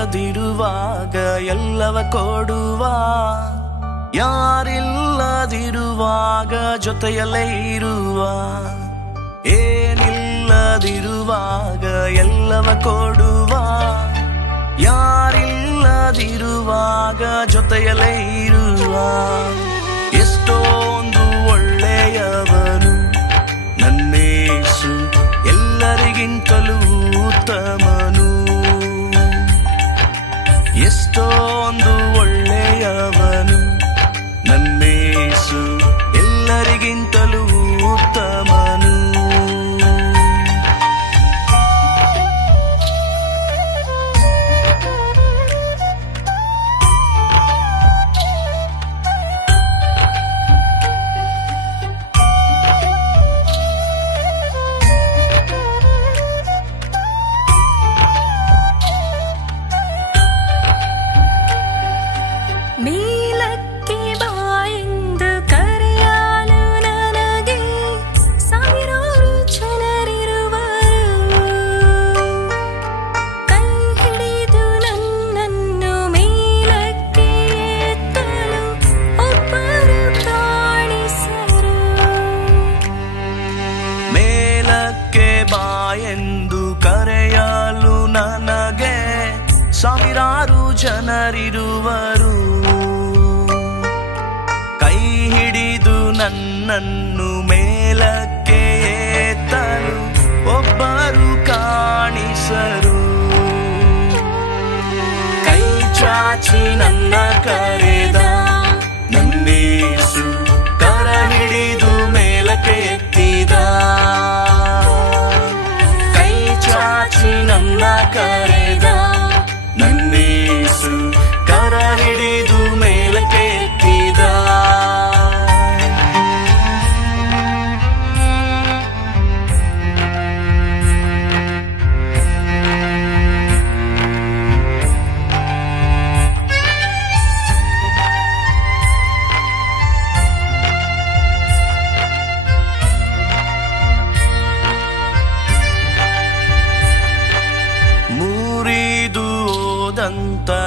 ಯಾರಿಲ್ಲದಿರುವಾಗ ಎಲ್ಲವ ಕೊಡುವ ಯಾರಿಲ್ಲದಿರುವಾಗ ಜೊತೆಯಲ್ಲೇ ಇರುವ ಏನಿಲ್ಲದಿರುವಾಗ ಎಲ್ಲವ ಕೊಡುವ ಯಾರಿಲ್ಲದಿರುವಾಗ ಜೊತೆಯಲ್ಲೇ ಇರುವ ಎಷ್ಟೊಂದು ಒಳ್ಳೆಯವನು ನನ್ನೇಸು ಎಲ್ಲರಿಗಿಂತಲೂ ಸಾವಿರಾರು ಜನರಿರುವರು. ಕೈ ಹಿಡಿದು ನನ್ನನ್ನು ಮೇಲಕ್ಕೆ ಏತರು, ಒಬ್ಬರು ಕಾಣಿಸರು. ಕೈ ಚಾಚಿ ನನ್ನ ಕರೆದ ನನ್ನೇಸು ಕರ ಹಿಡಿದು ಮೇಲಕ್ಕೆ ಎತ್ತಿದ. ಕೈ ಚಾಚಿ ನನ್ನ ಕರೆದ ಶರಣರವಿಡಿದ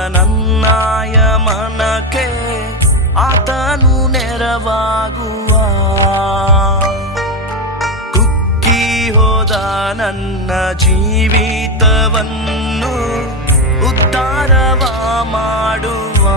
ನನ್ನಾಯ ಮನಕ್ಕೆ ಆತನು ನೆರವಾಗುವ. ಕುಕ್ಕಿ ಹೋದ ನನ್ನ ಜೀವಿತವನ್ನು ಉದ್ಧಾರವ ಮಾಡುವ.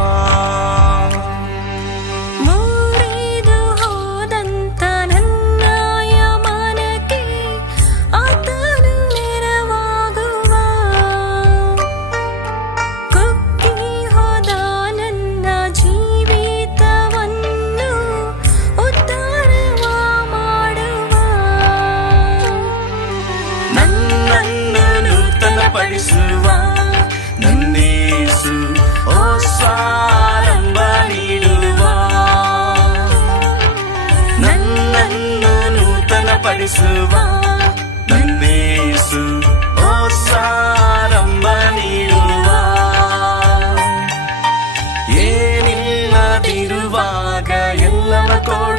இயேசுவா நன்னேசு ஓர் சாரம் பணிடுவா ஏனில்ல திருவாக ಎಲ್ಲವ ಕೊಡ